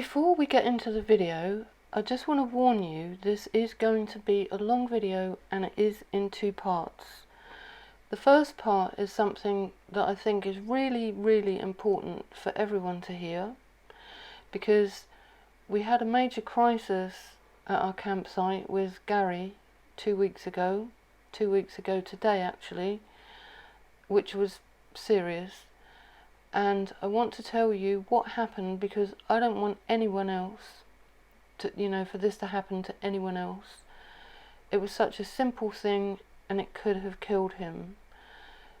Before we get into the video, I just want to warn you, this is going to be a long video and it is in two parts. The first part is something that I think is really important for everyone to hear, because we had a major crisis at our campsite with Gary 2 weeks ago today actually, which was serious. And I want to tell you what happened, because I don't want anyone else to, for this to happen to anyone else. It was such a simple thing and it could have killed him.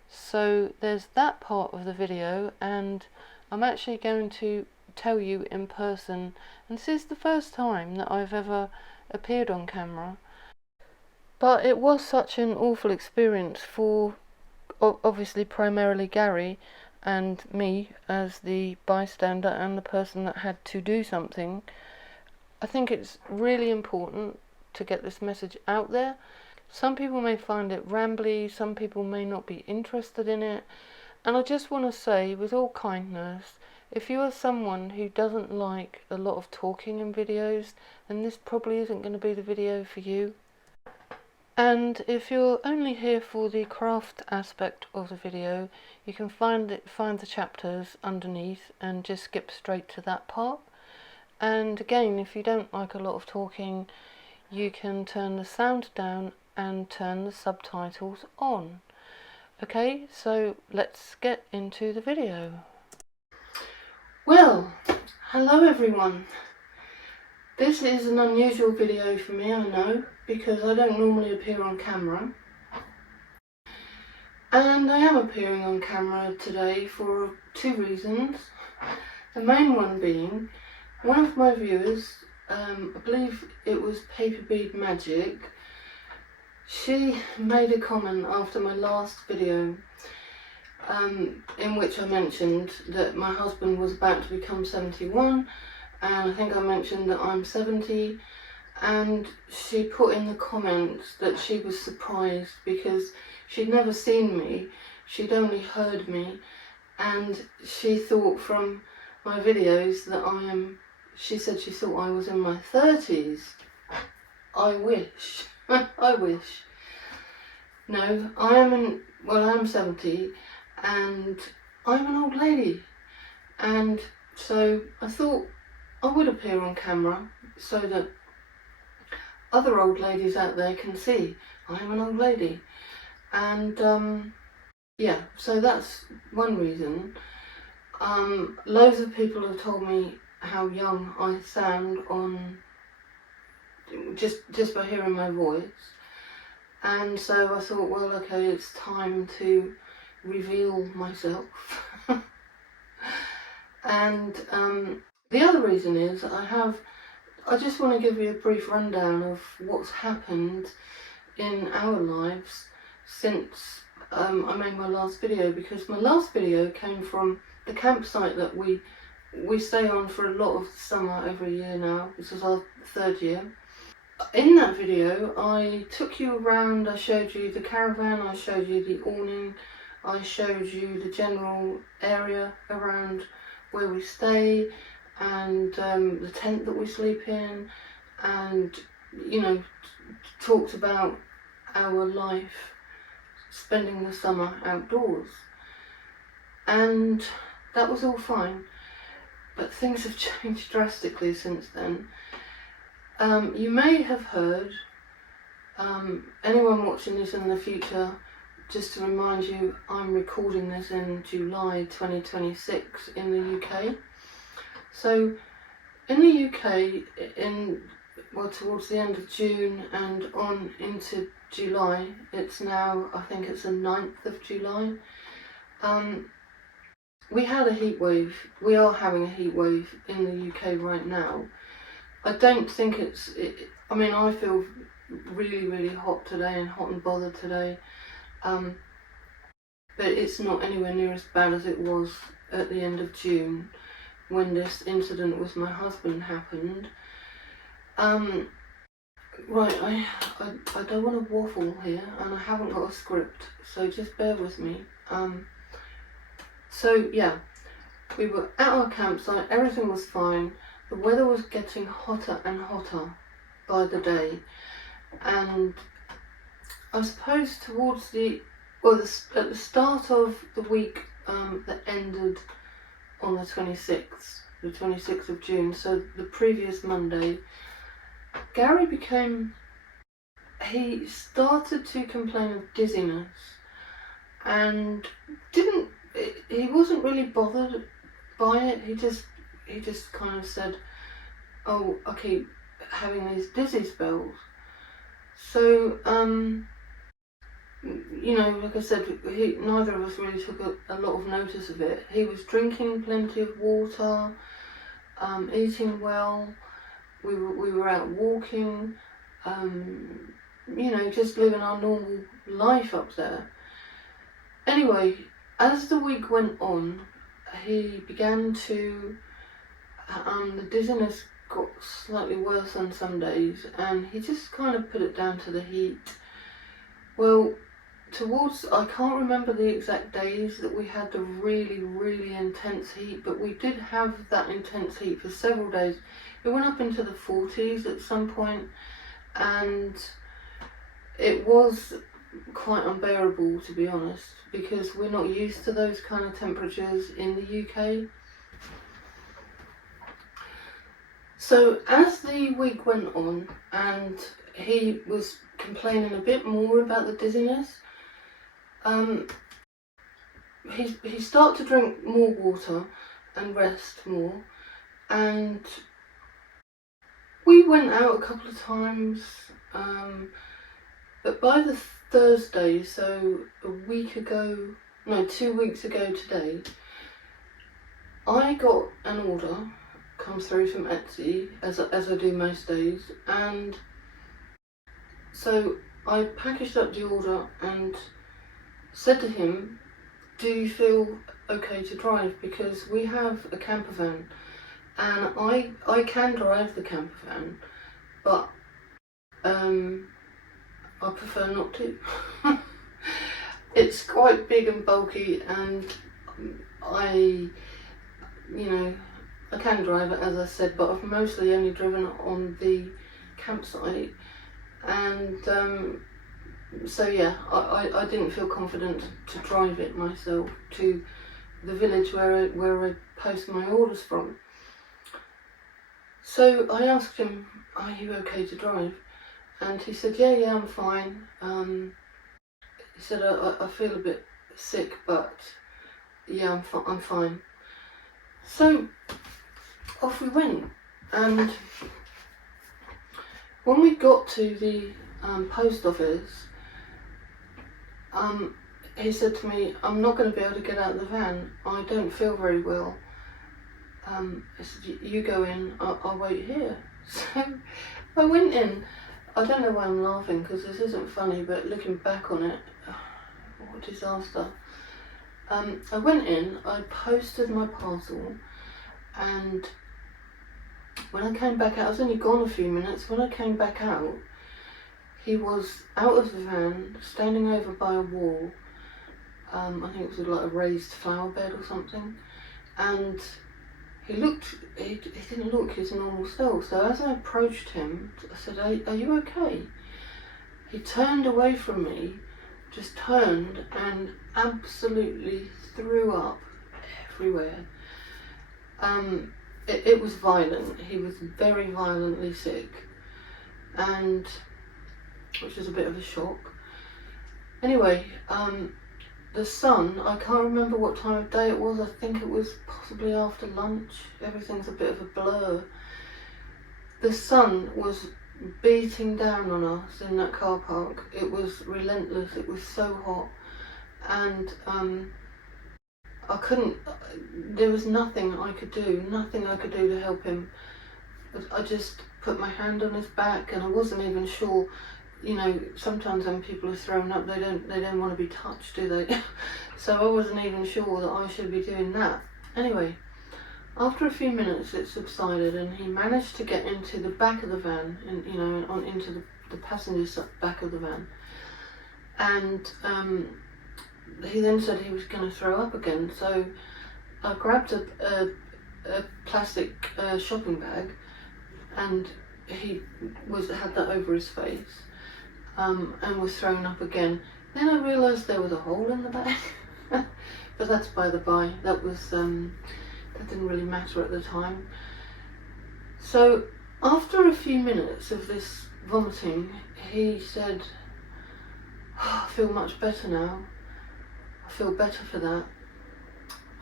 So there's that part of the video, and I'm actually going to tell you in person, and this is the first time that I've ever appeared on camera. But it was such an awful experience for obviously primarily Gary and me as the bystander and the person that had to do something. I think it's really important to get this message out there. Some people may find it rambly, some people may not be interested in it, and I just want to say with all kindness, if you are someone who doesn't like a lot of talking in videos, then this probably isn't going to be the video for you. And if you're only here for the craft aspect of the video, you can find the chapters underneath and just skip straight to that part. And again, if you don't like a lot of talking, you can turn the sound down and turn the subtitles on. Okay, so let's get into the video. Well, hello everyone. This is an unusual video for me, I know, because I don't normally appear on camera. And I am appearing on camera today for two reasons. The main one being, one of my viewers, I believe it was Paper Bead Magic, she made a comment after my last video in which I mentioned that my husband was about to become 71, and I think I mentioned that I'm 70, and she put in the comments that she was surprised because she'd never seen me, she'd only heard me, and she thought from my videos that she said she thought I was in my 30s. I wish. I wish. No, I am 70 and I'm an old lady, and so I thought I would appear on camera so that other old ladies out there can see I'm an old lady. And yeah, so that's one reason. Loads of people have told me how young I sound on just by hearing my voice, and so I thought, well, okay, it's time to reveal myself. And the other reason is I just want to give you a brief rundown of what's happened in our lives since I made my last video, because my last video came from the campsite that we stay on for a lot of the summer every year now. This is our third year. In that video I took you around, I showed you the caravan, I showed you the awning, I showed you the general area around where we stay, and the tent that we sleep in, and talked about our life spending the summer outdoors. And that was all fine, but things have changed drastically since then. You may have heard, anyone watching this in the future, just to remind you, I'm recording this in July 2026 in the UK. So in the UK, towards the end of June and on into July, it's now, I think it's the 9th of July, we had a heat wave. We are having a heat wave in the UK right now. I don't think I mean, I feel really hot today and hot and bothered today, but it's not anywhere near as bad as it was at the end of June when this incident with my husband happened. Right, I don't want to waffle here, and I haven't got a script, so just bear with me. So yeah, we were at our campsite, everything was fine. the weather was getting hotter and hotter by the day, and I suppose towards at the start of the week that ended on the 26th of June, so the previous Monday, Gary he started to complain of dizziness, and he wasn't really bothered by it. He just kind of said, oh, I keep having these dizzy spells. So, you know, like I said, neither of us really took a lot of notice of it. He was drinking plenty of water, eating well. We were out walking, you know, just living our normal life up there. Anyway, as the week went on, he began to, the dizziness got slightly worse on some days, and he just kind of put it down to the heat. Well, I can't remember the exact days that we had the really, really intense heat, but we did have that intense heat for several days. It went up into the 40s at some point, and it was quite unbearable, to be honest, because we're not used to those kind of temperatures in the UK. So as the week went on and he was complaining a bit more about the dizziness, he started to drink more water and rest more, and we went out a couple of times, but by the Thursday, so 2 weeks ago today, I got an order come through from Etsy, as I do most days, and so I packaged up the order and said to him, do you feel okay to drive? Because we have a camper van, and I can drive the camper van, but I prefer not to. It's quite big and bulky, and I can drive it, as I said, but I've mostly only driven it on the campsite, and so yeah, I didn't feel confident to drive it myself to the village where I post my orders from. So I asked him, are you okay to drive? And he said, yeah, I'm fine. He said, I feel a bit sick, but yeah, I'm fine. So off we went, and when we got to the post office, he said to me, I'm not going to be able to get out of the van, I don't feel very well. He said, you go in, I'll wait here. So I went in. I don't know why I'm laughing, because this isn't funny, but looking back on it, what a disaster. I went in, I posted my parcel, and when I came back out, I was only gone a few minutes. When I came back out, he was out of the van, standing over by a wall. I think it was like a raised flower bed or something, and he didn't look his normal self. So as I approached him, I said, are you okay? He turned away from me, just turned and absolutely threw up everywhere. It was violent. He was very violently sick, and which was a bit of a shock. Anyway, the sun, I can't remember what time of day it was. I think it was possibly after lunch. Everything's a bit of a blur. The sun was beating down on us in that car park. It was relentless. It was so hot, and there was nothing I could do to help him. I just put my hand on his back, and I wasn't even sure. You know, sometimes when people are thrown up, they don't want to be touched, do they? So I wasn't even sure that I should be doing that. Anyway, after a few minutes it subsided, and he managed to get into the back of the van, and into the passenger back of the van. And he then said he was going to throw up again. So I grabbed a plastic shopping bag, and he had that over his face, and was thrown up again. Then I realised there was a hole in the bag, but that's by the by. That didn't really matter at the time. So after a few minutes of this vomiting, he said, "Oh, I feel much better now. I feel better for that.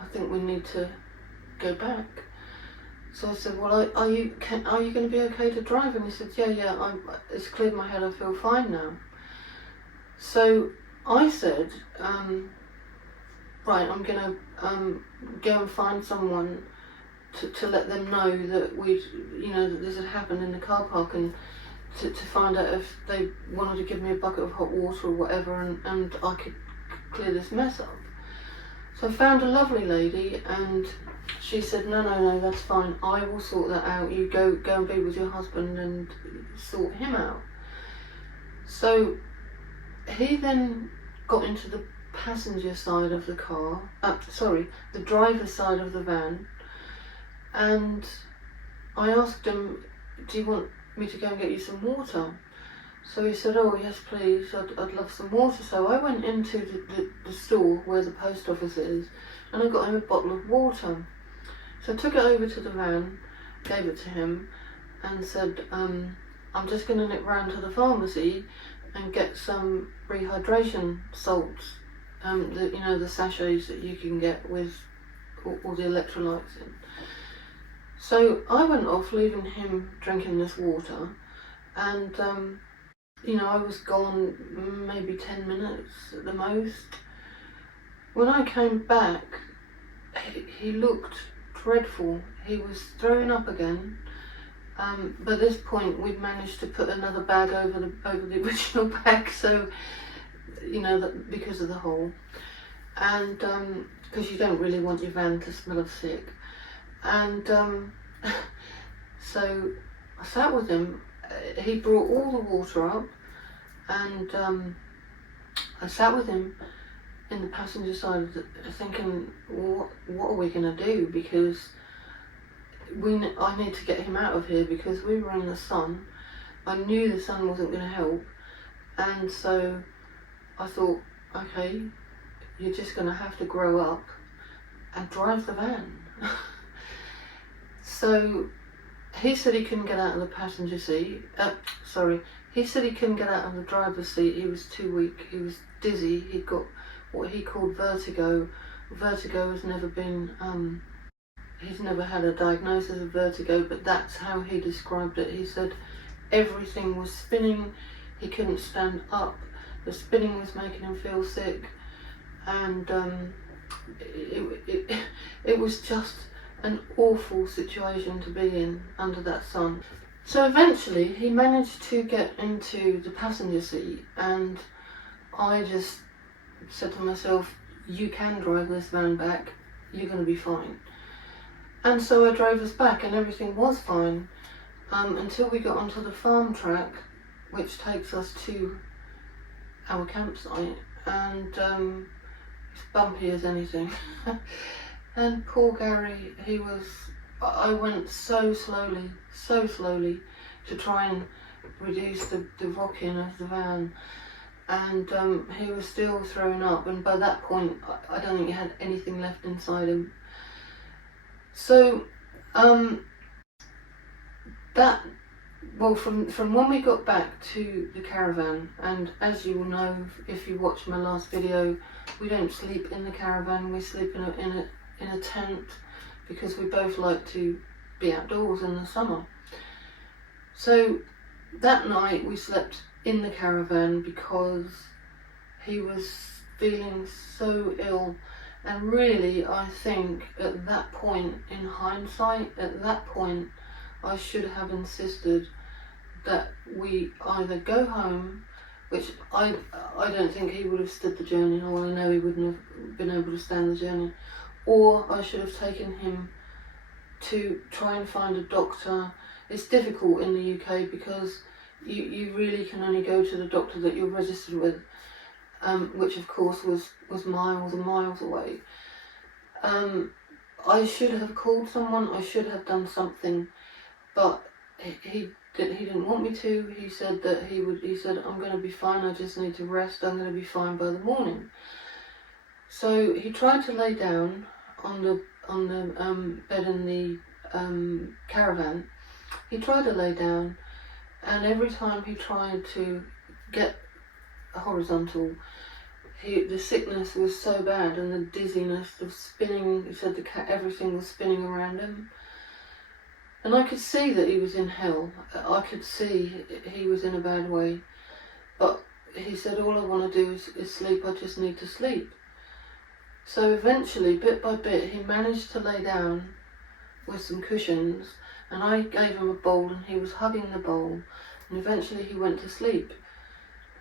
I think we need to go back." So I said, "Well, are you going to be okay to drive?" And he said, "Yeah, it's cleared my head, I feel fine now." So I said, right, I'm going to go and find someone to let them know that that this had happened in the car park, and to find out if they wanted to give me a bucket of hot water or whatever, and I could clear this mess up. So I found a lovely lady, and she said, no, that's fine, I will sort that out. You go and be with your husband and sort him out. So he then got into the passenger side of the car, the driver's side of the van, and I asked him, "Do you want me to go and get you some water?" So he said, "Oh yes please, I'd love some water." So I went into the store where the post office is, and I got him a bottle of water. So I took it over to the van, gave it to him, and said, "I'm just going to nip round to the pharmacy and get some rehydration salts, the sachets that you can get with all the electrolytes in." So I went off, leaving him drinking this water, and I was gone maybe 10 minutes at the most. When I came back, he looked dreadful. He was throwing up again. By this point, we'd managed to put another bag over the original bag, so because of the hole, and because you don't really want your van to smell of sick. And so I sat with him. He brought all the water up, and I sat with him in the passenger side, thinking, what are we going to do? Because I need to get him out of here, because we were in the sun. I knew the sun wasn't going to help, and so I thought, okay, you're just going to have to grow up and drive the van. So he said he couldn't get out of the passenger seat. He said he couldn't get out of the driver's seat. He was too weak. He was dizzy. He'd got what he called vertigo. Vertigo has never been, he's never had a diagnosis of vertigo, but that's how he described it. He said everything was spinning. He couldn't stand up. The spinning was making him feel sick, and it was just an awful situation to be in under that sun. So eventually he managed to get into the passenger seat, and I just said to myself, you can drive this van back, you're going to be fine. And so I drove us back, and everything was fine, until we got onto the farm track, which takes us to our campsite, and it's bumpy as anything. And poor Gary, I went so slowly to try and reduce the rocking of the van, and he was still throwing up, and by that point I don't think he had anything left inside him. So from when we got back to the caravan, and as you will know if you watched my last video, we don't sleep in the caravan, we sleep in a tent, because we both like to be outdoors in the summer. So that night we slept in the caravan because he was feeling so ill, and really I think at that point, in hindsight, I should have insisted that we either go home, which I don't think he would have stood the journey, or I know he wouldn't have been able to stand the journey, or I should have taken him to try and find a doctor. It's difficult in the UK because you really can only go to the doctor that you're registered with, which of course was miles and miles away. I should have called someone, I should have done something, but he didn't want me to. He said that he said, I'm going to be fine, I just need to rest, I'm going to be fine by the morning. So he tried to lay down on the bed in the caravan. He tried to lay down, and every time he tried to get horizontal, the sickness was so bad, and the dizziness, the spinning. He said everything was spinning around him, and I could see that he was in hell. I could see he was in a bad way, but he said, all I want to do is sleep. I just need to sleep. So eventually, bit by bit, he managed to lay down with some cushions, and I gave him a bowl, and he was hugging the bowl, and eventually he went to sleep.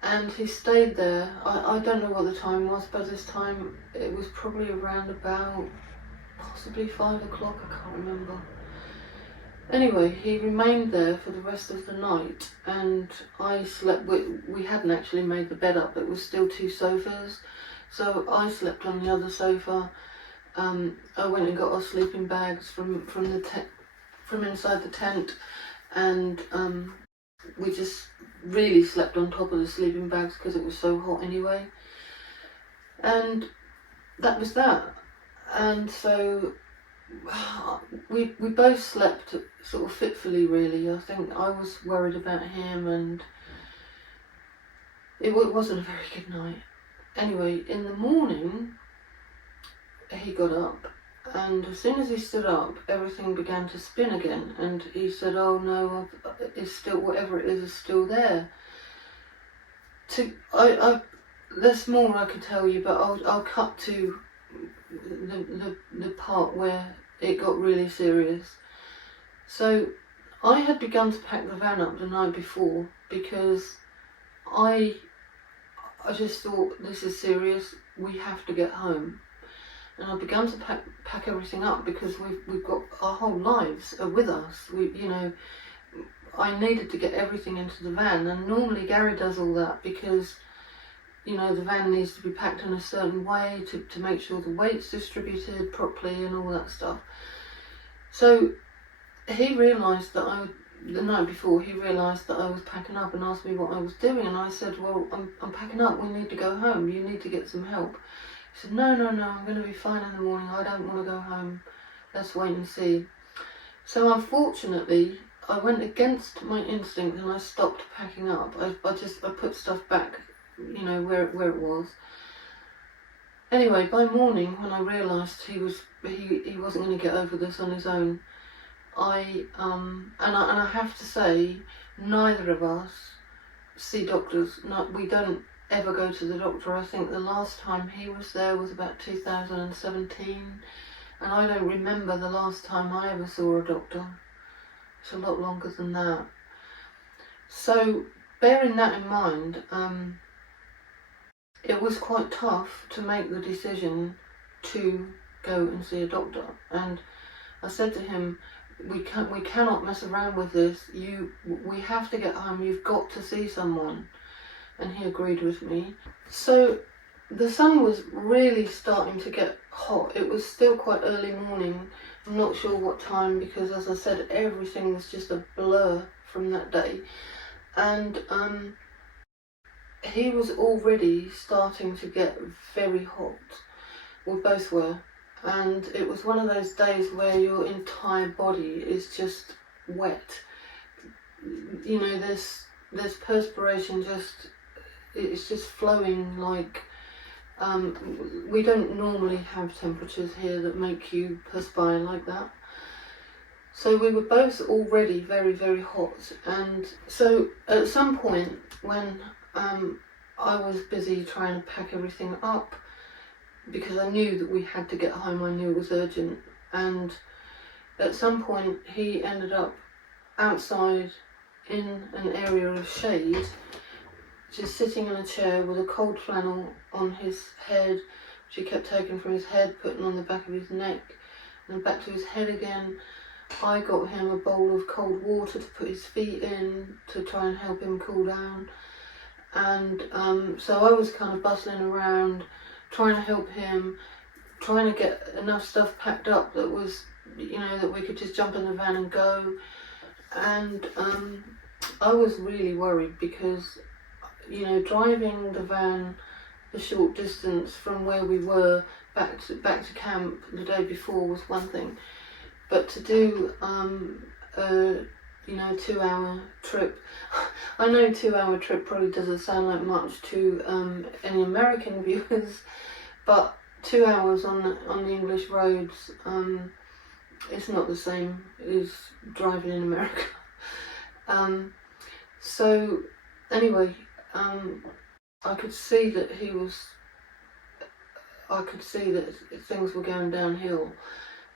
And he stayed there. I don't know what the time was. By this time, it was probably around about possibly 5 o'clock, I can't remember. Anyway, he remained there for the rest of the night, and I slept. We hadn't actually made the bed up. It was still 2 sofas, so I slept on the other sofa. I went and got our sleeping bags from inside the tent, and we just really slept on top of the sleeping bags because it was so hot anyway. And that was that. And so we both slept sort of fitfully, really. I think I was worried about him, and it wasn't a very good night. Anyway, in the morning, he got up, and as soon as he stood up, everything began to spin again, and he said, oh no, it's still, whatever it is still there. There's more I could tell you, but I'll cut to the part where it got really serious. So I had begun to pack the van up the night before, because I just thought, this is serious, we have to get home. And I began to pack everything up, because we've got our whole lives are with us. I needed to get everything into the van, and normally Gary does all that, because the van needs to be packed in a certain way to make sure the weight's distributed properly and all that stuff. So he realised that the night before, he realised that I was packing up and asked me what I was doing, and I said, well, I'm packing up, we need to go home, you need to get some help. He said, no, I'm going to be fine in the morning, I don't want to go home, let's wait and see. So unfortunately, I went against my instinct and I stopped packing up. I put stuff back, where it was. Anyway, by morning, when I realised he wasn't going to get over this on his own, I have to say, neither of us see doctors. We don't ever go to the doctor. I think the last time he was there was about 2017, and I don't remember the last time I ever saw a doctor. It's a lot longer than that. So bearing that in mind, it was quite tough to make the decision to go and see a doctor. And I said to him, we cannot mess around with this. We have to get home. You've got to see someone. And he agreed with me. So the sun was really starting to get hot. It was still quite early morning. I'm not sure what time, because as I said, everything was just a blur from that day. And he was already starting to get very hot. We both were. And it was one of those days where your entire body is just wet. There's perspiration, it's just flowing like, we don't normally have temperatures here that make you perspire like that. So we were both already very, very hot. And so at some point when I was busy trying to pack everything up, because I knew that we had to get home, I knew it was urgent, and at some point he ended up outside in an area of shade, just sitting in a chair with a cold flannel on his head, which he kept taking from his head, putting on the back of his neck, and then back to his head again. I got him a bowl of cold water to put his feet in to try and help him cool down. And so I was kind of bustling around, trying to help him, trying to get enough stuff packed up that was, that we could just jump in the van and go. And I was really worried because, driving the van a short distance from where we were back to camp the day before was one thing, but to do a 2-hour trip. I know 2-hour trip probably doesn't sound like much to any American viewers, but 2 hours on the English roads, it's not the same as driving in America. So anyway, I could see that things were going downhill,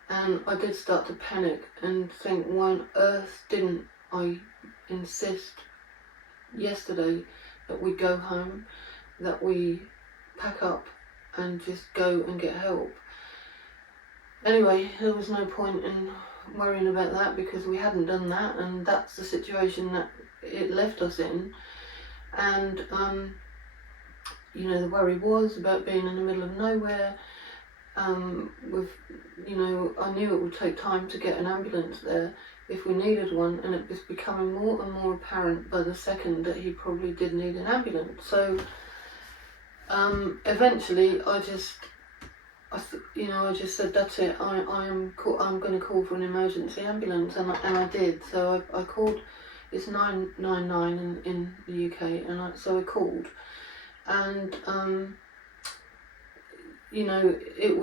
and I did start to panic and think, why on earth didn't I insist yesterday that we go home, that we pack up and just go and get help. Anyway, there was no point in worrying about that because we hadn't done that, and that's the situation that it left us in. And the worry was about being in the middle of nowhere. I knew it would take time to get an ambulance there if we needed one, and it was becoming more and more apparent by the second that he probably did need an ambulance. So eventually I just said, that's it, I'm going to call for an emergency ambulance, and I did. So I called. It's 999 in the UK, and so I called, and it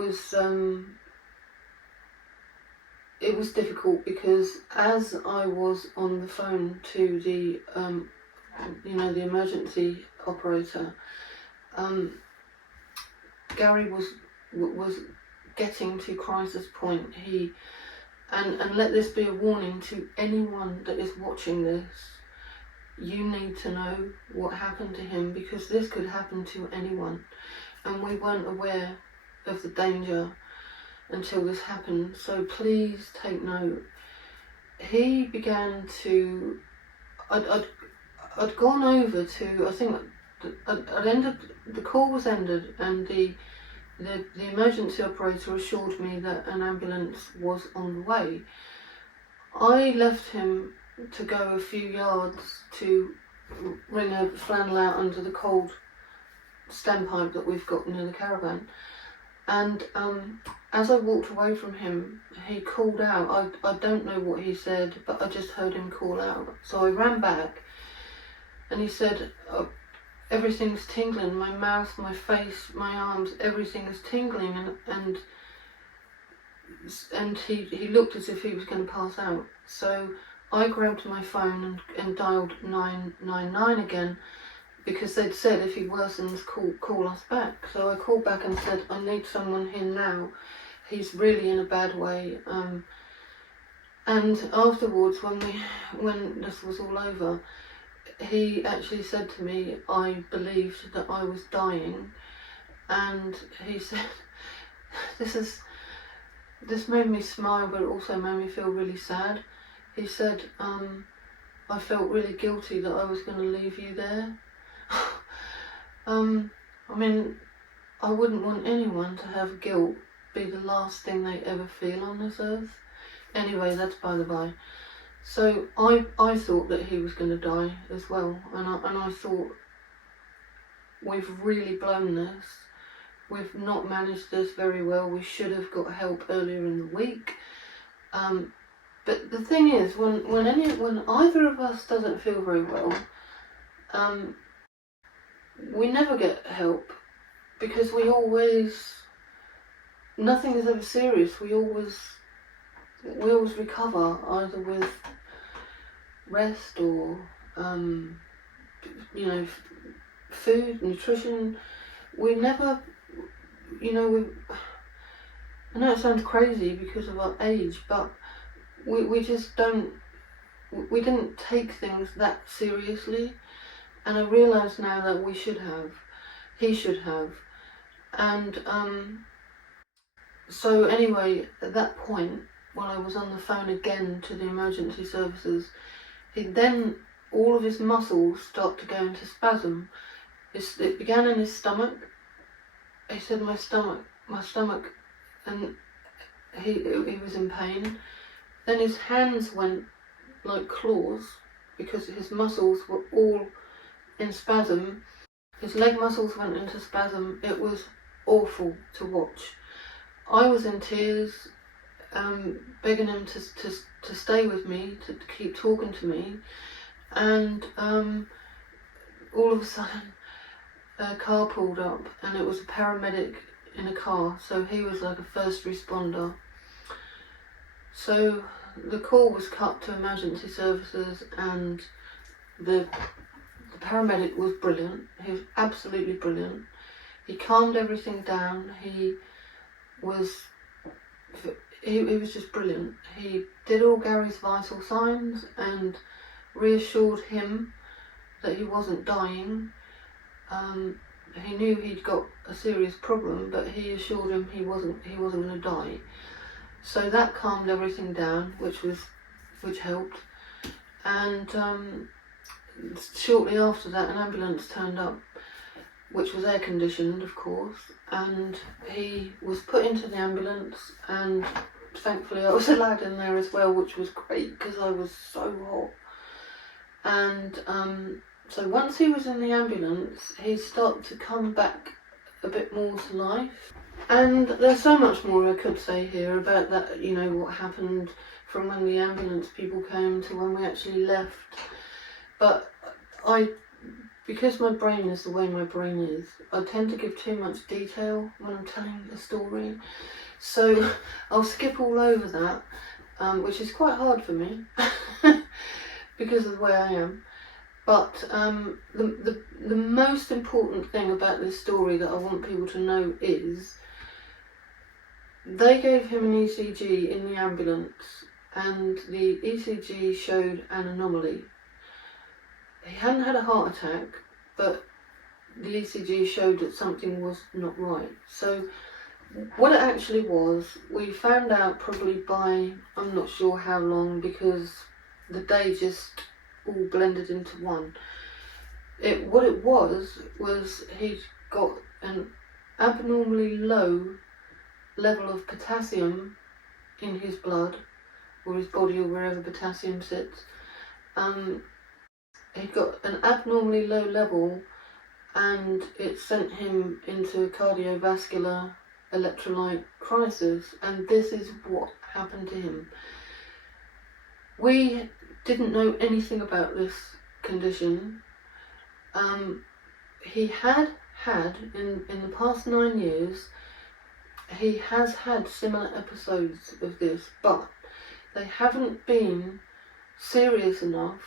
was difficult because as I was on the phone to the the emergency operator, Gary was getting to crisis point. And let this be a warning to anyone that is watching this. You need to know what happened to him, because this could happen to anyone, and we weren't aware of the danger until this happened. So please take note. He began to. I'd gone over to. I think I'd ended. The call was ended, and the emergency operator assured me that an ambulance was on the way. I left him to go a few yards to wring a flannel out under the cold standpipe that we've got near the caravan. And as I walked away from him, he called out. I don't know what he said, but I just heard him call out. So I ran back, and he said, everything's tingling, my mouth, my face, my arms, everything is tingling, and he looked as if he was going to pass out. So I grabbed my phone and dialed 999 again, because they'd said if he worsens, call us back. So I called back and said, I need someone here now, he's really in a bad way. And afterwards, when this was all over, he actually said to me, I believed that I was dying, and he said, this made me smile, but it also made me feel really sad. He said, I felt really guilty that I was going to leave you there. I mean, I wouldn't want anyone to have guilt be the last thing they ever feel on this earth. Anyway, that's by the by. So I thought that he was going to die as well, and I thought, we've really blown this. We've not managed this very well. We should have got help earlier in the week. But the thing is, when either of us doesn't feel very well, we never get help, because nothing is ever serious. We always recover, either with rest or food, nutrition. We never, I know it sounds crazy because of our age, but we just we didn't take things that seriously, and I realise now that he should have, and so anyway, at that point, while I was on the phone again to the emergency services, all of his muscles start to go into spasm. It began in his stomach. He said, my stomach and he was in pain. Then his hands went like claws because his muscles were all in spasm. His leg muscles went into spasm. It was awful to watch. I was in tears, begging him to stay with me, to keep talking to me, and all of a sudden a car pulled up, and it was a paramedic in a car, so he was like a first responder. So the call was cut to emergency services, and the paramedic was brilliant. He was absolutely brilliant. He calmed everything down. He was just brilliant. He did all Gary's vital signs and reassured him that he wasn't dying. He knew he'd got a serious problem, but he assured him he wasn't going to die. So that calmed everything down, which helped. And shortly after that, an ambulance turned up, which was air conditioned, of course, and he was put into the ambulance, and thankfully I was allowed in there as well, which was great because I was so hot. And so once he was in the ambulance, he started to come back a bit more to life. And there's so much more I could say here about that, you know, what happened from when the ambulance people came to when we actually left. But because my brain is the way my brain is, I tend to give too much detail when I'm telling a story. So I'll skip all over that, which is quite hard for me because of the way I am. But the most important thing about this story that I want people to know is they gave him an ECG in the ambulance, and the ECG showed an anomaly. He hadn't had a heart attack, but the ECG showed that something was not right. So what it actually was, we found out probably by, I'm not sure how long, because the day just all blended into one. What it was he'd got an abnormally low level of potassium in his blood, or his body, or wherever potassium sits. He got an abnormally low level, and it sent him into a cardiovascular electrolyte crisis, and this is what happened to him. We didn't know anything about this condition. He had in the past 9 years, he has had similar episodes of this, but they haven't been serious enough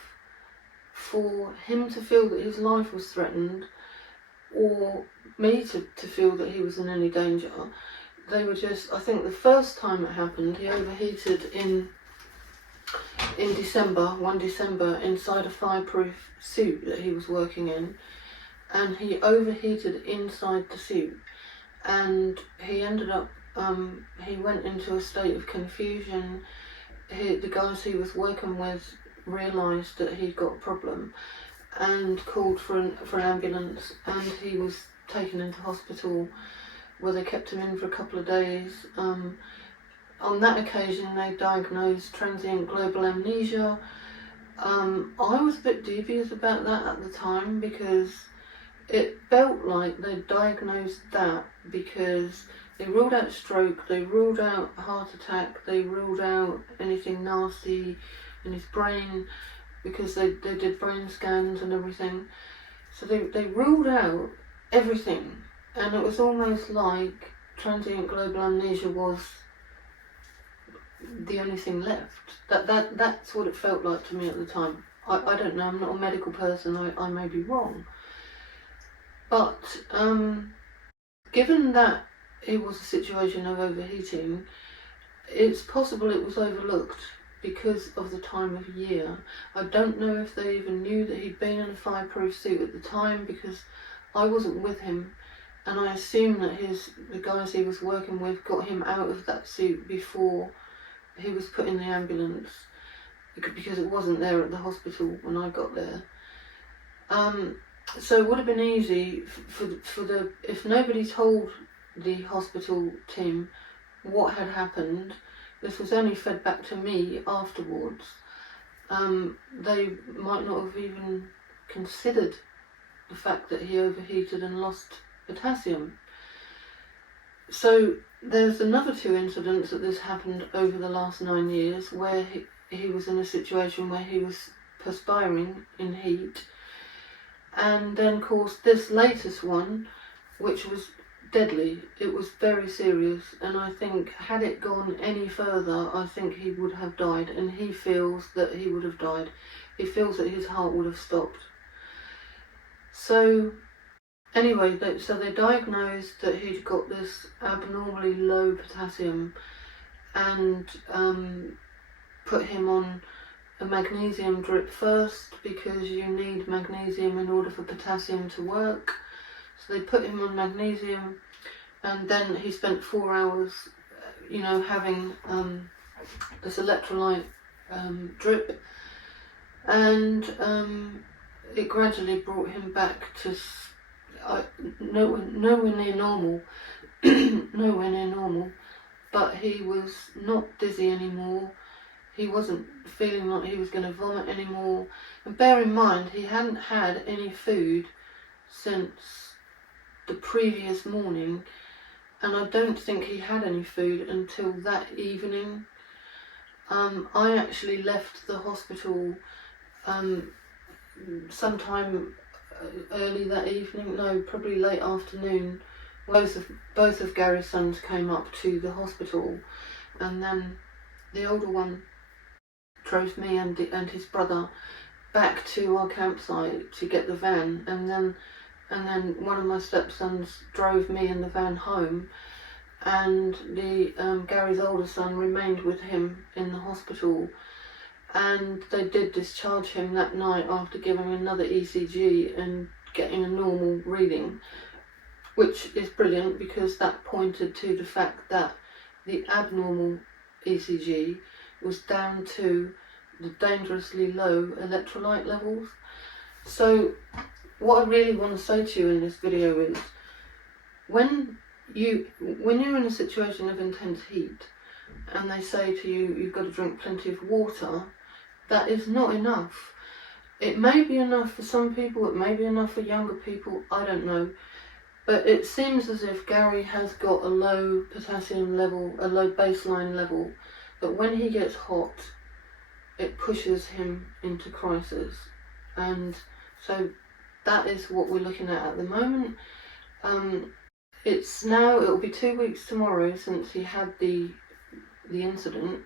for him to feel that his life was threatened, or me to feel that he was in any danger. They were just, I think the first time it happened, he overheated in one December, inside a fireproof suit that he was working in, and he overheated inside the suit, and he ended up, he went into a state of confusion. The guys he was working with realised that he'd got a problem and called for an ambulance, and he was taken into hospital where they kept him in for a couple of days. On that occasion they diagnosed transient global amnesia. I was a bit dubious about that at the time, because it felt like they diagnosed that because they ruled out stroke, they ruled out heart attack, they ruled out anything nasty in his brain, because they did brain scans and everything. So they ruled out everything, and it was almost like transient global amnesia was the only thing left. That's what it felt like to me at the time. I don't know, I'm not a medical person, I may be wrong. But given that it was a situation of overheating, it's possible it was overlooked because of the time of year. I don't know if they even knew that he'd been in a fireproof suit at the time, because I wasn't with him, and I assume that the guys he was working with got him out of that suit before he was put in the ambulance, because it wasn't there at the hospital when I got there. So it would have been easy if nobody told the hospital team what had happened. This was only fed back to me afterwards. They might not have even considered the fact that he overheated and lost potassium. So there's another 2 incidents that this happened over the last 9 years where he was in a situation where he was perspiring in heat. And then, of course, this latest one, which was deadly. It was very serious, and I think had it gone any further, I think he would have died, and he feels that he would have died. He feels that his heart would have stopped. So anyway, they diagnosed that he'd got this abnormally low potassium, and put him on a magnesium drip first, because you need magnesium in order for potassium to work. So they put him on magnesium, and then he spent 4 hours, having this electrolyte drip, and it gradually brought him back to nowhere near normal, nowhere near normal, but he was not dizzy anymore. He wasn't feeling like he was going to vomit anymore. And bear in mind, he hadn't had any food since the previous morning, and I don't think he had any food until that evening. I actually left the hospital sometime early that evening, no, probably late afternoon. Both of Gary's sons came up to the hospital, and then the older one drove me and his brother back to our campsite to get the van, and then one of my stepsons drove me in the van home, and Gary's older son remained with him in the hospital, and they did discharge him that night after giving him another ECG and getting a normal reading, which is brilliant because that pointed to the fact that the abnormal ECG was down to the dangerously low electrolyte levels. So what I really want to say to you in this video is, when you're in a situation of intense heat and they say to you, you've got to drink plenty of water, that is not enough. It may be enough for some people, it may be enough for younger people, I don't know. But it seems as if Gary has got a low potassium level, a low baseline level, that when he gets hot, it pushes him into crisis. And so that is what we're looking at the moment. It'll be 2 weeks tomorrow since he had the incident,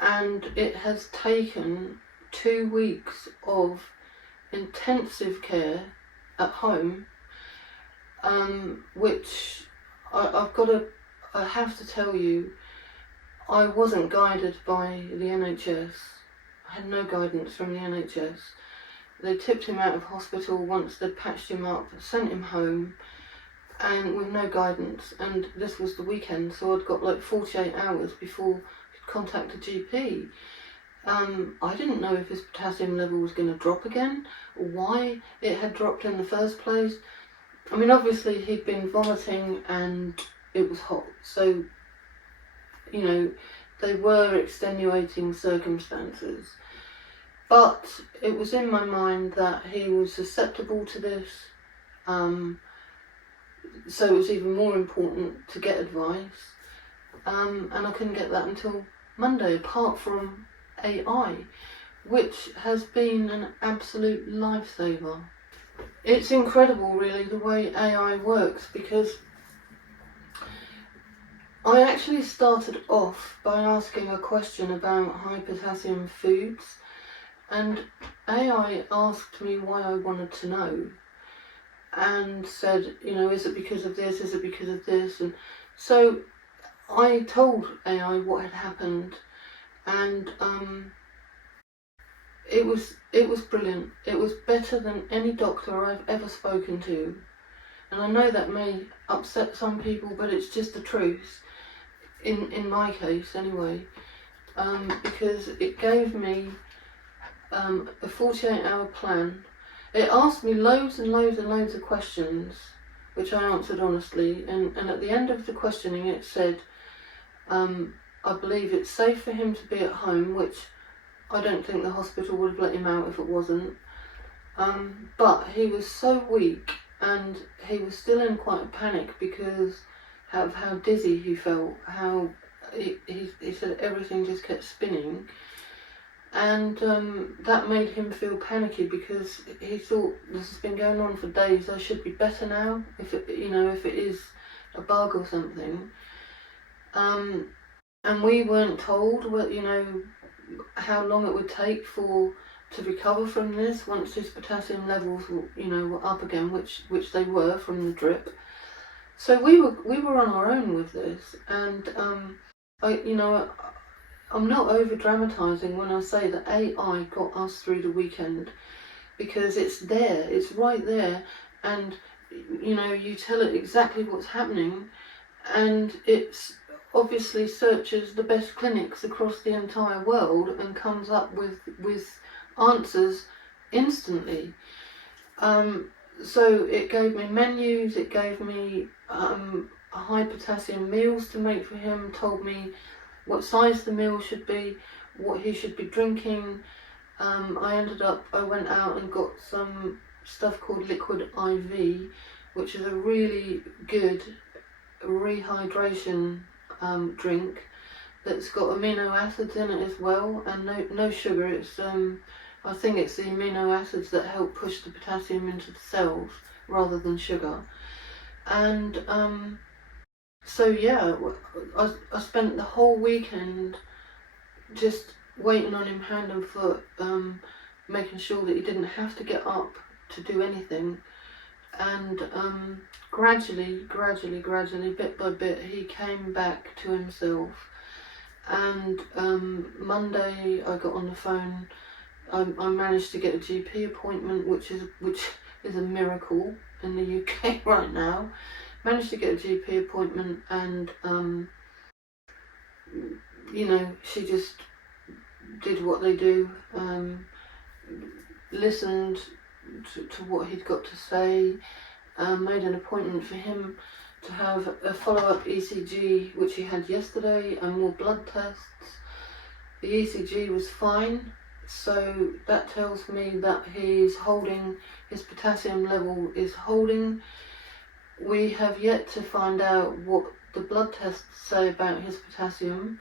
and it has taken 2 weeks of intensive care at home, which I have to tell you, I wasn't guided by the NHS. I had no guidance from the NHS. They tipped him out of hospital once they'd patched him up, sent him home, and with no guidance. And this was the weekend, so I'd got like 48 hours before I could contact a GP. I didn't know if his potassium level was going to drop again, or why it had dropped in the first place. I mean, obviously he'd been vomiting and it was hot, so, they were extenuating circumstances. But it was in my mind that he was susceptible to this, so it was even more important to get advice, and I couldn't get that until Monday, apart from AI, which has been an absolute lifesaver. It's incredible, really, the way AI works, because I actually started off by asking a question about high potassium foods, and AI asked me why I wanted to know, and said, is it because of this, is it because of this? And so I told AI what had happened, and it was brilliant. It was better than any doctor I've ever spoken to, and I know that may upset some people, but it's just the truth, in my case anyway, because it gave me a 48-hour plan. It asked me loads and loads and loads of questions, which I answered honestly, and at the end of the questioning it said, I believe it's safe for him to be at home, which I don't think the hospital would have let him out if it wasn't. But he was so weak, and he was still in quite a panic because of how dizzy he felt, how he said everything just kept spinning. And that made him feel panicky because he thought, this has been going on for days, I should be better now, if it is a bug or something. And we weren't told how long it would take to recover from this once his potassium levels were up again, which they were from the drip. So we were on our own with this, and I'm not over dramatising when I say that AI got us through the weekend, because it's there, it's right there, and you tell it exactly what's happening, and it's obviously searches the best clinics across the entire world and comes up with answers instantly. So it gave me menus, it gave me high potassium meals to make for him, told me what size the meal should be, what he should be drinking. I went out and got some stuff called liquid IV, which is a really good rehydration drink that's got amino acids in it as well, and no sugar. It's I think it's the amino acids that help push the potassium into the cells rather than sugar. And so yeah, I spent the whole weekend just waiting on him hand and foot, making sure that he didn't have to get up to do anything. And gradually, bit by bit, he came back to himself. And Monday I got on the phone. I managed to get a GP appointment, which is a miracle in the UK right now. Managed to get a GP appointment, and she just did what they do, listened to what he'd got to say, made an appointment for him to have a follow-up ECG, which he had yesterday, and more blood tests. The ECG was fine, so that tells me that his potassium level is holding. We have yet to find out what the blood tests say about his potassium.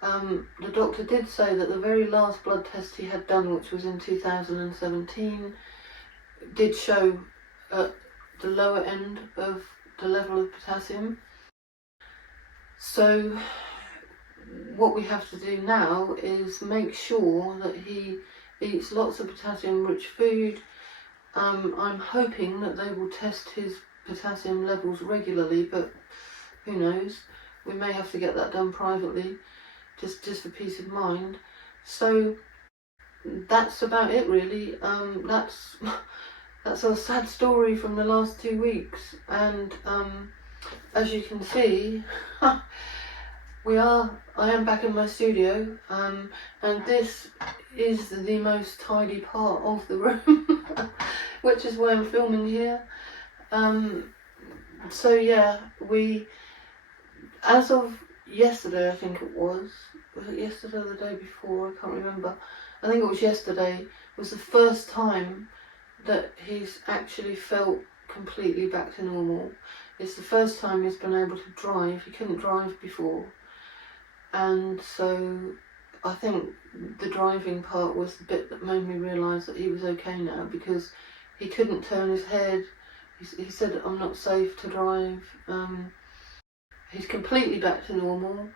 The doctor did say that the very last blood test he had done, which was in 2017, did show at the lower end of the level of potassium. So what we have to do now is make sure that he eats lots of potassium rich food. I'm hoping that they will test his potassium levels regularly, but who knows, we may have to get that done privately, just for peace of mind. So that's about it really. That's a sad story from the last 2 weeks, and as you can see, I am back in my studio, and this is the most tidy part of the room, which is why I'm filming here. So yeah, as of yesterday, I think it was it yesterday or the day before, I can't remember, I think it was yesterday, was the first time that he's actually felt completely back to normal. It's the first time he's been able to drive. He couldn't drive before, and so I think the driving part was the bit that made me realise that he was okay now, because he couldn't turn his head. He said, I'm not safe to drive. He's completely back to normal.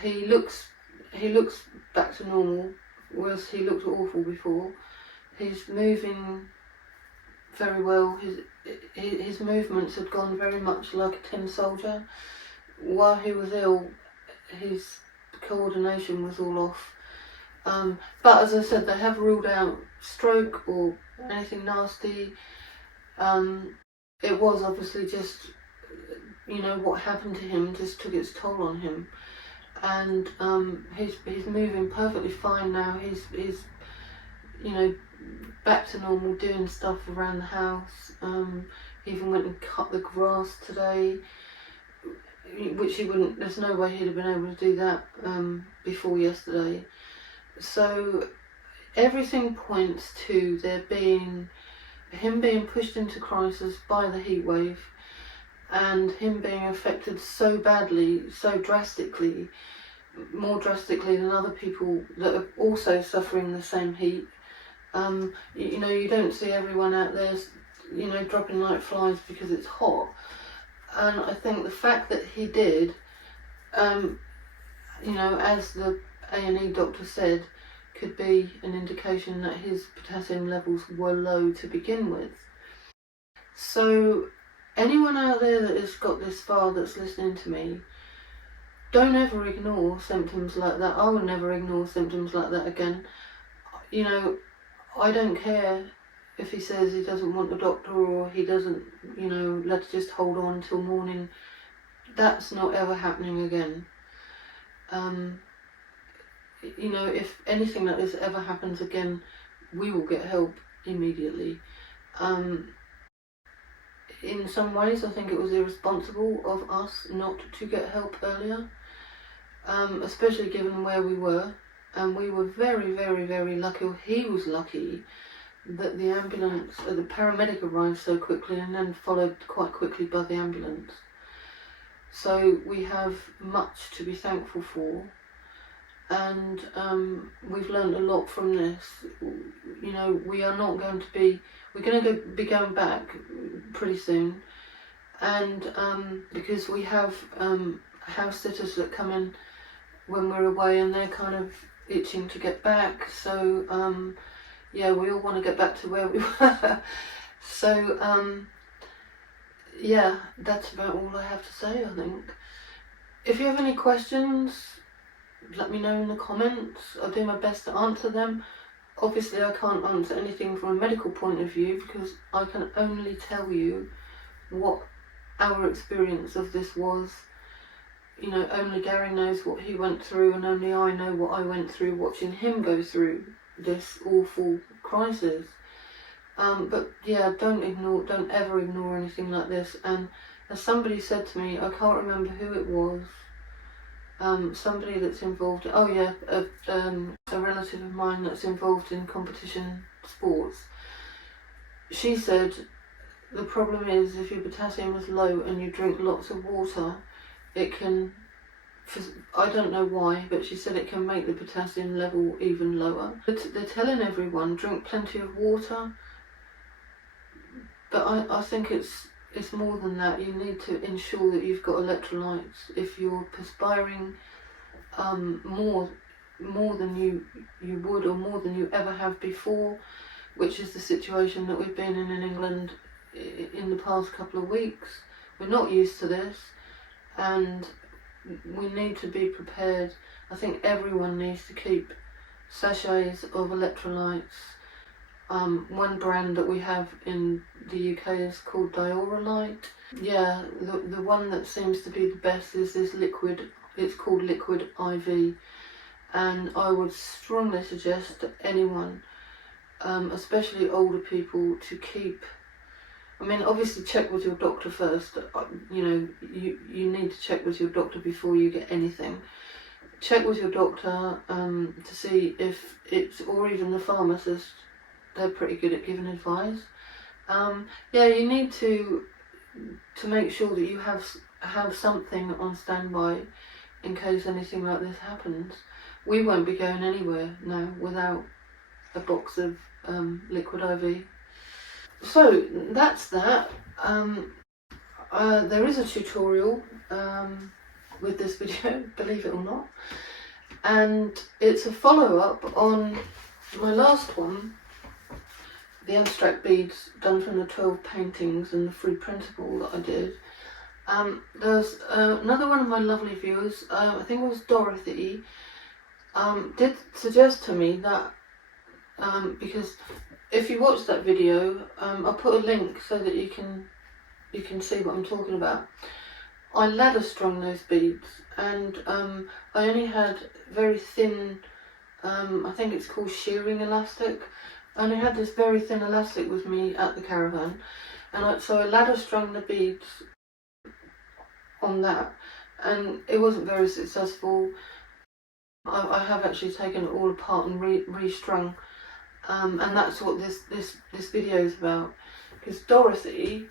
He looks back to normal, whereas he looked awful before. He's moving very well. His movements had gone very much like a tin soldier. While he was ill, his coordination was all off. But as I said, they have ruled out stroke or anything nasty. It was obviously just, what happened to him just took its toll on him. And he's moving perfectly fine now. He's back to normal, doing stuff around the house. He even went and cut the grass today. which he wouldn't, there's no way he'd have been able to do that before yesterday. So everything points to him being pushed into crisis by the heat wave, and him being affected so badly, so drastically, more drastically than other people that are also suffering the same heat. You don't see everyone out there, dropping like flies because it's hot. And I think the fact that he did, as the A&E doctor said, could be an indication that his potassium levels were low to begin with. So anyone out there that has got this far that's listening to me, don't ever ignore symptoms like that. I will never ignore symptoms like that again. I don't care if he says he doesn't want the doctor, or he doesn't, let's just hold on till morning. That's not ever happening again. If anything like this ever happens again, we will get help immediately. In some ways, I think it was irresponsible of us not to get help earlier, especially given where we were. And we were very, very, very lucky, or he was lucky, that the ambulance, the paramedic arrived so quickly, and then followed quite quickly by the ambulance. So we have much to be thankful for, and we've learned a lot from this. We are not going to be, we're going to be going back pretty soon, and because we have house sitters that come in when we're away, and they're kind of itching to get back. So we all want to get back to where we were. So that's about all I have to say, I think. If you have any questions, let me know in the comments. I'll do my best to answer them. Obviously I can't answer anything from a medical point of view, because I can only tell you what our experience of this was. Only Gary knows what he went through, and only I know what I went through watching him go through this awful crisis. But yeah, don't ever ignore anything like this. And as somebody said to me, I can't remember who it was, somebody that's involved, a relative of mine that's involved in competition sports, she said the problem is, if your potassium is low and you drink lots of water, it can, I don't know why, but she said it can make the potassium level even lower. They're telling everyone, drink plenty of water, but I think it's more than that. You need to ensure that you've got electrolytes. If you're perspiring more than you would, or more than you ever have before, which is the situation that we've been in England in the past couple of weeks, we're not used to this, and we need to be prepared. I think everyone needs to keep sachets of electrolytes. One brand that we have in the UK is called Diorolite. Yeah, the one that seems to be the best is this liquid. It's called Liquid IV, and I would strongly suggest to anyone, especially older people, to keep, obviously check with your doctor first. You need to check with your doctor before you get anything. Check with your doctor to see if it's, or even the pharmacist. They're pretty good at giving advice. You need to make sure that you have something on standby in case anything like this happens. We won't be going anywhere now without a box of Liquid IV. So that's that. There is a tutorial with this video, believe it or not, and it's a follow-up on my last one, the abstract beads done from the 12 paintings and the free printable that I did. There's another one of my lovely viewers, I think it was Dorothy, did suggest to me that, because if you watch that video, I'll put a link so that you can see what I'm talking about. I ladder strung those beads, and I only had very thin, I think it's called shearing elastic. I only had this very thin elastic with me at the caravan, and so I ladder strung the beads on that, and it wasn't very successful. I have actually taken it all apart and restrung, and that's what this video is about. Because Dorothy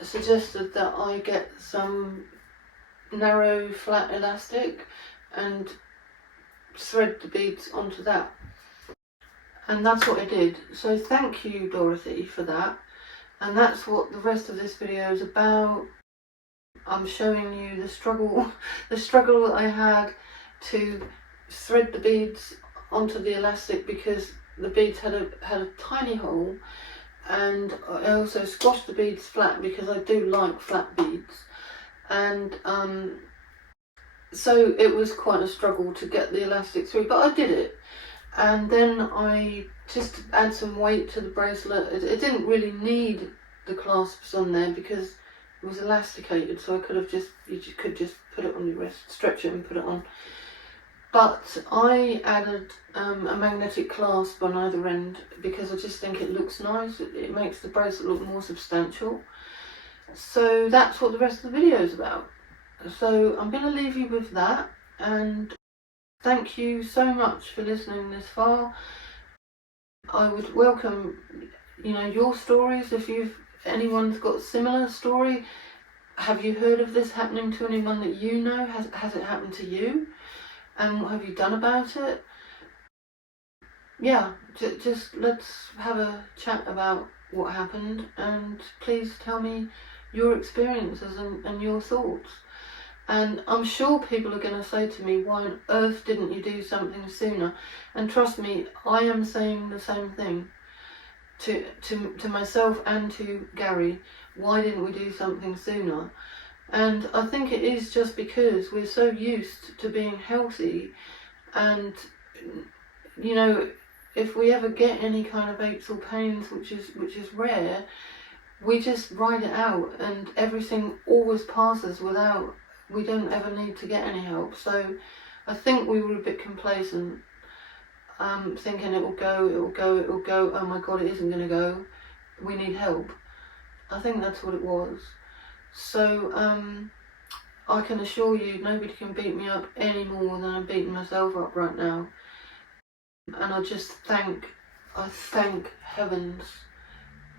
suggested that I get some narrow flat elastic and thread the beads onto that, and that's what I did. So thank you, Dorothy, for that. And that's what the rest of this video is about. I'm showing you the struggle that I had to thread the beads onto the elastic, because the beads had a tiny hole, and I also squashed the beads flat because I do like flat beads, and so it was quite a struggle to get the elastic through, but I did it. And then I just add some weight to the bracelet. It didn't really need the clasps on there because it was elasticated, so I could have you could just put it on your wrist, stretch it and put it on. But I added a magnetic clasp on either end because I just think it looks nice. It makes the bracelet look more substantial. So that's what the rest of the video is about. So I'm going to leave you with that, and thank you so much for listening this far. I would welcome, your stories. If anyone's got a similar story, have you heard of this happening to anyone that you know? Has it happened to you? And what have you done about it? Yeah, just let's have a chat about what happened, and please tell me your experiences and your thoughts. And I'm sure people are going to say to me, why on earth didn't you do something sooner? And trust me, I am saying the same thing to myself and to Gary. Why didn't we do something sooner? And I think it is just because we're so used to being healthy, and if we ever get any kind of aches or pains, which is rare, we just ride it out, and everything always passes we don't ever need to get any help. So I think we were a bit complacent, thinking it will go, oh my god, it isn't going to go, we need help. I think that's what it was. So I can assure you, nobody can beat me up any more than I'm beating myself up right now. And I thank heavens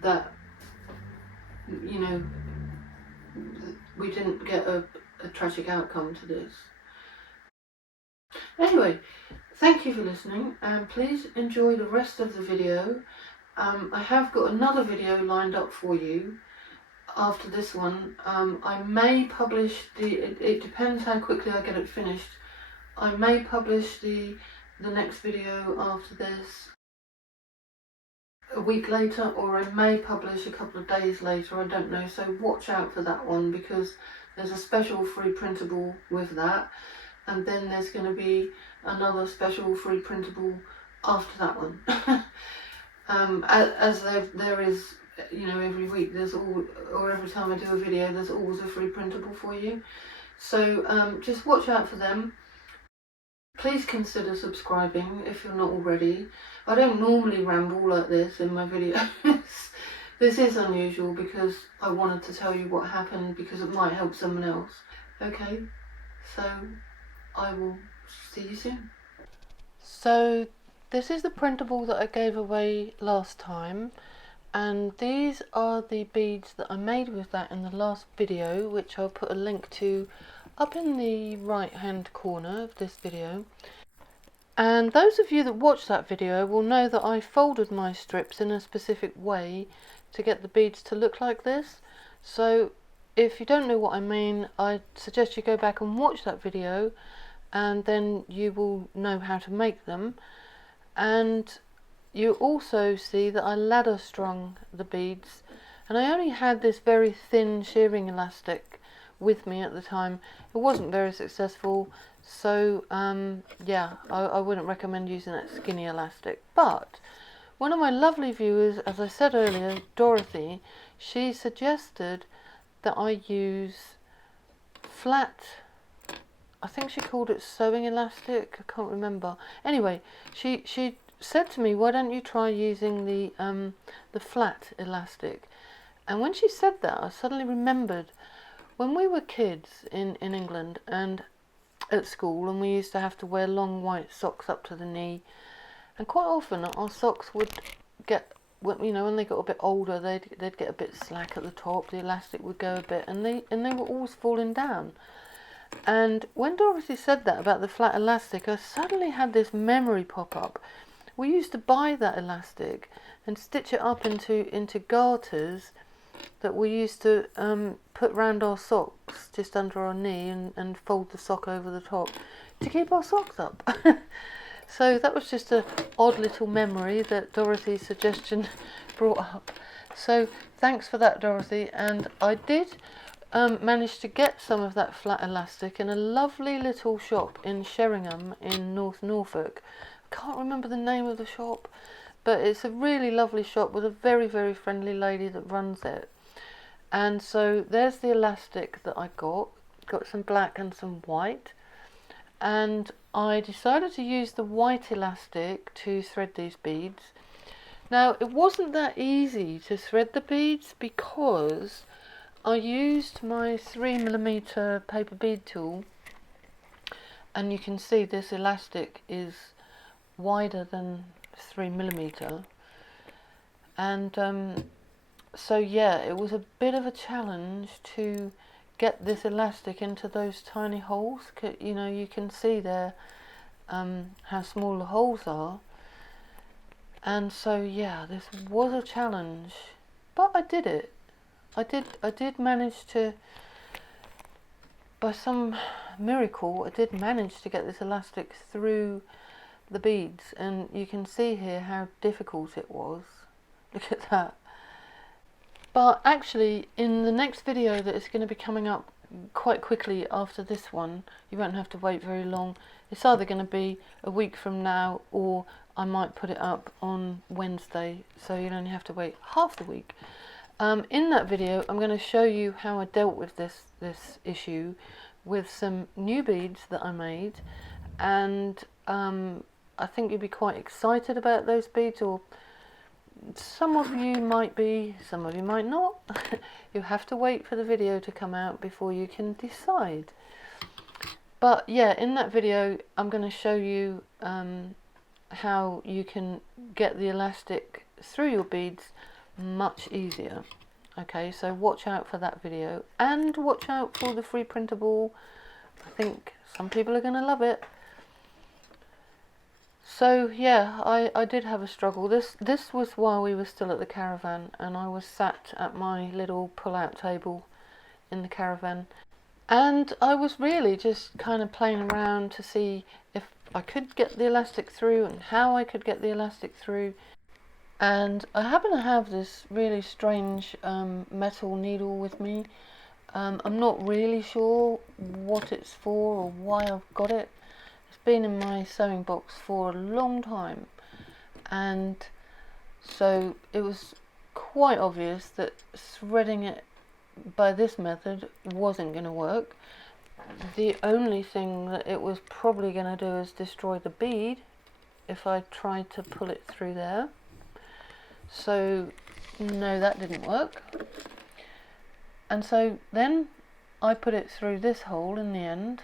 that, we didn't get a tragic outcome to this. Anyway, thank you for listening, and please enjoy the rest of the video. I have got another video lined up for you after this one. I may publish it depends how quickly I get it finished. I may publish the next video after this a week later, or I may publish a couple of days later, I don't know. So watch out for that one, because there's a special free printable with that, and then there's going to be another special free printable after that one. As there is, every week, or every time I do a video, there's always a free printable for you. So just watch out for them. Please consider subscribing if you're not already. I don't normally ramble like this in my videos. This is unusual because I wanted to tell you what happened, because it might help someone else. Okay, so I will see you soon. So this is the printable that I gave away last time, and these are the beads that I made with that in the last video, which I'll put a link to up in the right hand corner of this video. And those of you that watched that video will know that I folded my strips in a specific way to get the beads to look like this. So if you don't know what I mean, I suggest you go back and watch that video, and then you will know how to make them. And you also see that I ladder strung the beads, and I only had this very thin shearing elastic with me at the time. It wasn't very successful, so yeah, I wouldn't recommend using that skinny elastic. But one of my lovely viewers, as I said earlier, Dorothy, she suggested that I use flat, I think she called it sewing elastic, I can't remember. Anyway, she said to me, why don't you try using the flat elastic? And when she said that, I suddenly remembered When we were kids in England and at school, and we used to have to wear long white socks up to the knee, and quite often our socks would get, you know, when they got a bit older, they'd get a bit slack at the top, the elastic would go a bit, and they were always falling down. And when Dorothy said that about the flat elastic, I suddenly had this memory pop up. We used to buy that elastic and stitch it up into garters that we used to put round our socks just under our knee, and fold the sock over the top to keep our socks up. So that was just an odd little memory that Dorothy's suggestion brought up. So thanks for that, Dorothy. And I did manage to get some of that flat elastic in a lovely little shop in Sheringham in North Norfolk. I can't remember the name of the shop, but it's a really lovely shop with a very, very friendly lady that runs it. And so there's the elastic that I got some black and some white, and I decided to use the white elastic to thread these beads. Now, it wasn't that easy to thread the beads because I used my 3mm paper bead tool, and you can see this elastic is wider than 3mm, and so yeah, it was a bit of a challenge to get this elastic into those tiny holes. You know, you can see there how small the holes are, and so yeah, this was a challenge, but I did it. I did manage to, by some miracle, I did manage to get this elastic through the beads, and you can see here how difficult it was. Look at that. But actually, in the next video that is going to be coming up quite quickly after this one, you won't have to wait very long. It's either going to be a week from now, or I might put it up on Wednesday, so you'll only have to wait half the week. In that video, I'm going to show you how I dealt with this issue with some new beads that I made, and I think you'll be quite excited about those beads, or some of you might be, some of you might not. You have to wait for the video to come out before you can decide. But yeah, in that video I'm going to show you how you can get the elastic through your beads much easier. Okay, so watch out for that video, and watch out for the free printable. I think some people are going to love it. So yeah, I did have a struggle. This was while we were still at the caravan, and I was sat at my little pull-out table in the caravan, and I was really just kind of playing around to see if I could get the elastic through and how I could get the elastic through. And I happen to have this really strange metal needle with me. I'm not really sure what it's for or why I've got it. It's been in my sewing box for a long time, and so it was quite obvious that threading it by this method wasn't going to work. The only thing that it was probably going to do is destroy the bead if I tried to pull it through there. So no, that didn't work. And so then I put it through this hole in the end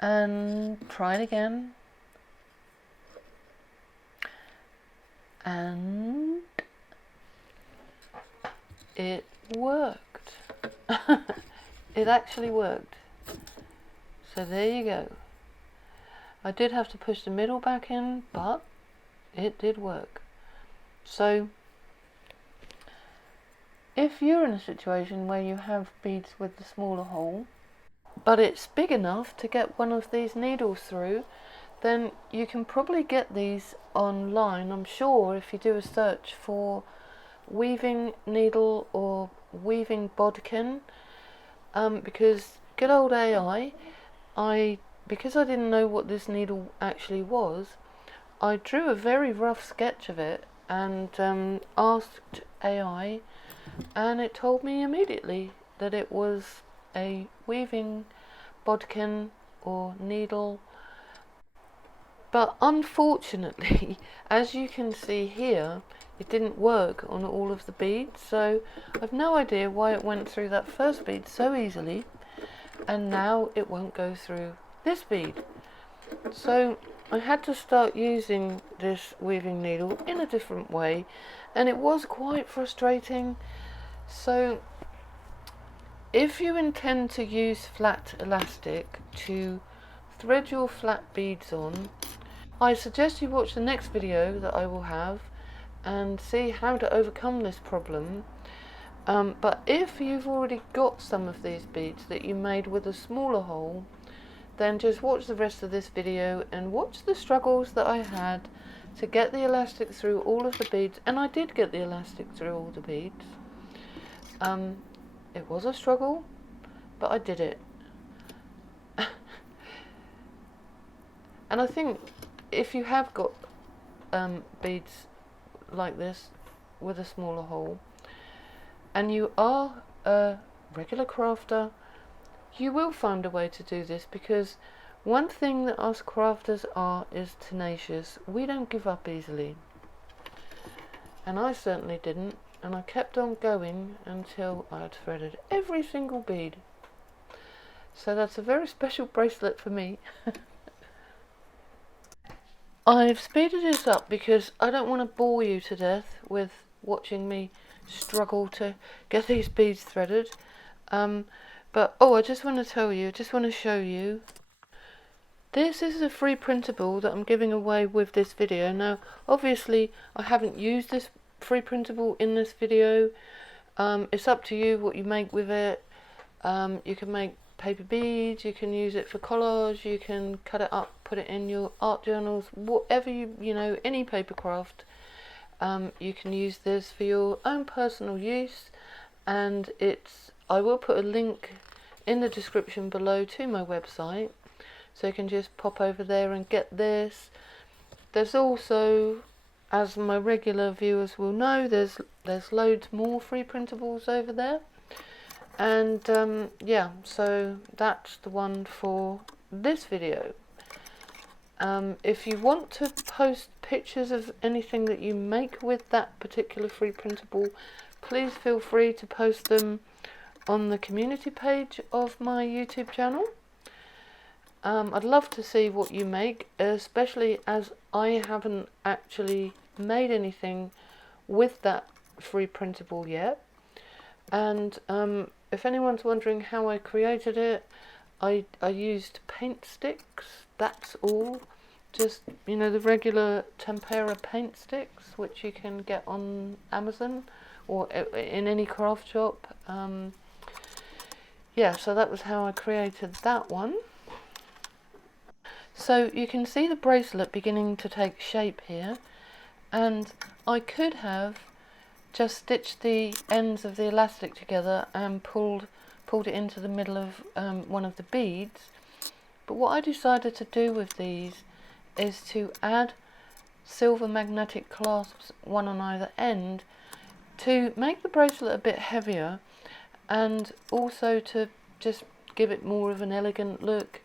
and tried again, and it worked. It actually worked. So there you go. I did have to push the middle back in, but it did work. So if you're in a situation where you have beads with the smaller hole, but it's big enough to get one of these needles through, then you can probably get these online. I'm sure if you do a search for weaving needle or weaving bodkin, because good old AI, because I didn't know what this needle actually was, I drew a very rough sketch of it and asked AI, and it told me immediately that it was a weaving bodkin or needle. But unfortunately, as you can see here, it didn't work on all of the beads, so I've no idea why it went through that first bead so easily and now it won't go through this bead. So I had to start using this weaving needle in a different way, and it was quite frustrating. So if you intend to use flat elastic to thread your flat beads on, I suggest you watch the next video that I will have and see how to overcome this problem. But if you've already got some of these beads that you made with a smaller hole, then just watch the rest of this video and watch the struggles that I had to get the elastic through all of the beads. And I did get the elastic through all the beads. It was a struggle, but I did it. And I think if you have got beads like this with a smaller hole and you are a regular crafter, you will find a way to do this, because one thing that us crafters are is tenacious. We don't give up easily, and I certainly didn't, and I kept on going until I had threaded every single bead. So that's a very special bracelet for me. I've speeded this up because I don't want to bore you to death with watching me struggle to get these beads threaded. But I just want to tell you, just want to show you. This is a free printable that I'm giving away with this video. Now, obviously, I haven't used this free printable in this video. It's up to you what you make with it. You can make paper beads, you can use it for collage, you can cut it up, put it in your art journals, whatever you know, any paper craft. You can use this for your own personal use, and I will put a link in the description below to my website, so you can just pop over there and get this. There's also, as my regular viewers will know, there's loads more free printables over there. And yeah, so that's the one for this video. If you want to post pictures of anything that you make with that particular free printable, please feel free to post them on the community page of my YouTube channel. I'd love to see what you make, especially as I haven't actually made anything with that free printable yet. And if anyone's wondering how I created it, I used paint sticks, that's all. Just, you know, the regular tempera paint sticks, which you can get on Amazon or in any craft shop. Yeah, so that was how I created that one. So you can see the bracelet beginning to take shape here, and I could have just stitched the ends of the elastic together and pulled it into the middle of one of the beads. But what I decided to do with these is to add silver magnetic clasps, one on either end, to make the bracelet a bit heavier, and also to just give it more of an elegant look.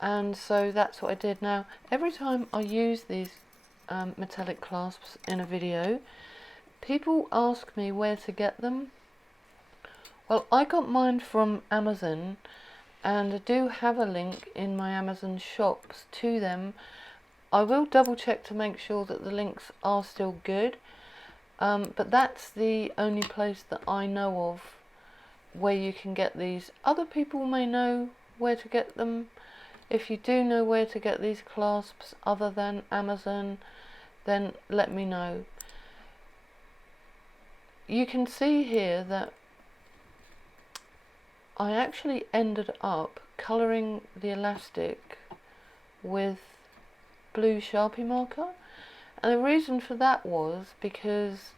And so that's what I did. Now, every time I use these metallic clasps in a video, people ask me where to get them. Well, I got mine from Amazon, and I do have a link in my Amazon shops to them. I will double check to make sure that the links are still good, but that's the only place that I know of where you can get these. Other people may know where to get them. If you do know where to get these clasps other than Amazon, then let me know. You can see here that I actually ended up colouring the elastic with blue Sharpie marker, and the reason for that was because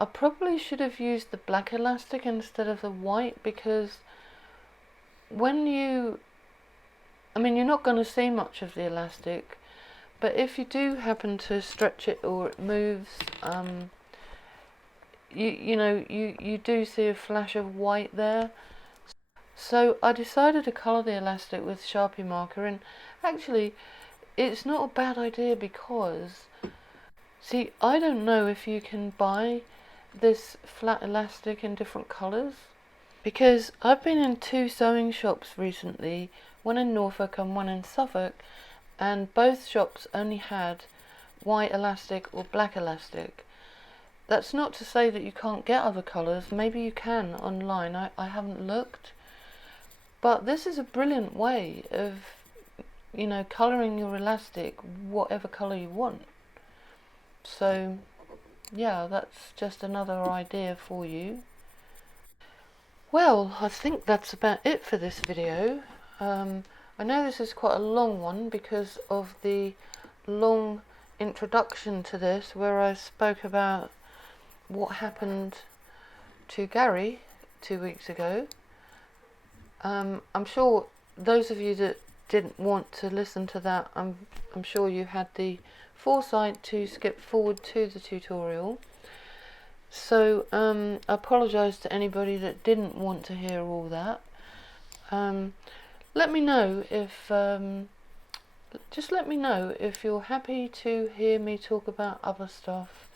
I probably should have used the black elastic instead of the white, because when you're not going to see much of the elastic, but if you do happen to stretch it or it moves, you do see a flash of white there. So I decided to colour the elastic with Sharpie marker, and actually it's not a bad idea because, see, I don't know if you can buy this flat elastic in different colours, because I've been in 2 sewing shops recently, one in Norfolk and one in Suffolk, and both shops only had white elastic or black elastic. That's not to say that you can't get other colours, maybe you can online, I haven't looked. But this is a brilliant way of, you know, colouring your elastic whatever colour you want. So yeah, that's just another idea for you. Well, I think that's about it for this video. I know this is quite a long one because of the long introduction to this, where I spoke about what happened to Gary 2 weeks ago. I'm sure those of you that didn't want to listen to that, I'm sure you had the foresight to skip forward to the tutorial. So I apologise to anybody that didn't want to hear all that. Let me know if just let me know if you're happy to hear me talk about other stuff,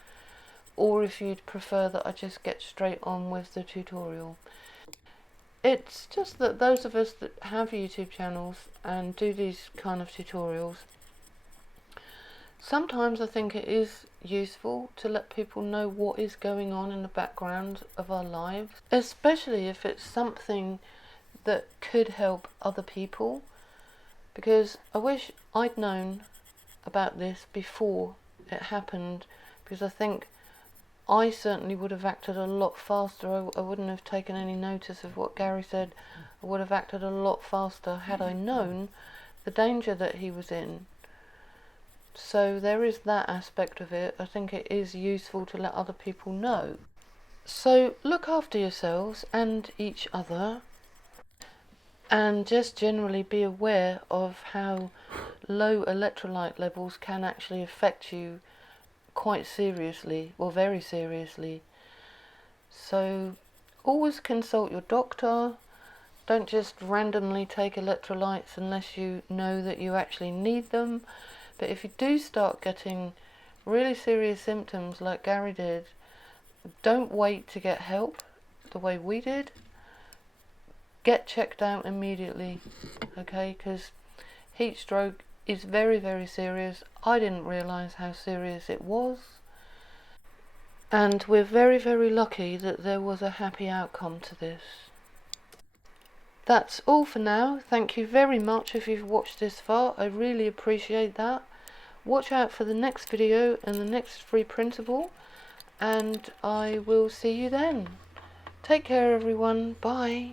or if you'd prefer that I just get straight on with the tutorial. It's just that those of us that have YouTube channels and do these kind of tutorials, sometimes I think it is useful to let people know what is going on in the background of our lives, especially if it's something that could help other people, because I wish I'd known about this before it happened, because I think I certainly would have acted a lot faster. I wouldn't have taken any notice of what Gary said. I would have acted a lot faster had I known the danger that he was in. So there is that aspect of it. I think it is useful to let other people know. So look after yourselves and each other, and just generally be aware of how low electrolyte levels can actually affect you quite seriously, or very seriously. So always consult your doctor. Don't just randomly take electrolytes unless you know that you actually need them. But if you do start getting really serious symptoms like Gary did, don't wait to get help the way we did. Get checked out immediately, okay? Because heat stroke is very, very serious. I didn't realise how serious it was. And we're very, very lucky that there was a happy outcome to this. That's all for now. Thank you very much if you've watched this far. I really appreciate that. Watch out for the next video and the next free printable, and I will see you then. Take care everyone. Bye.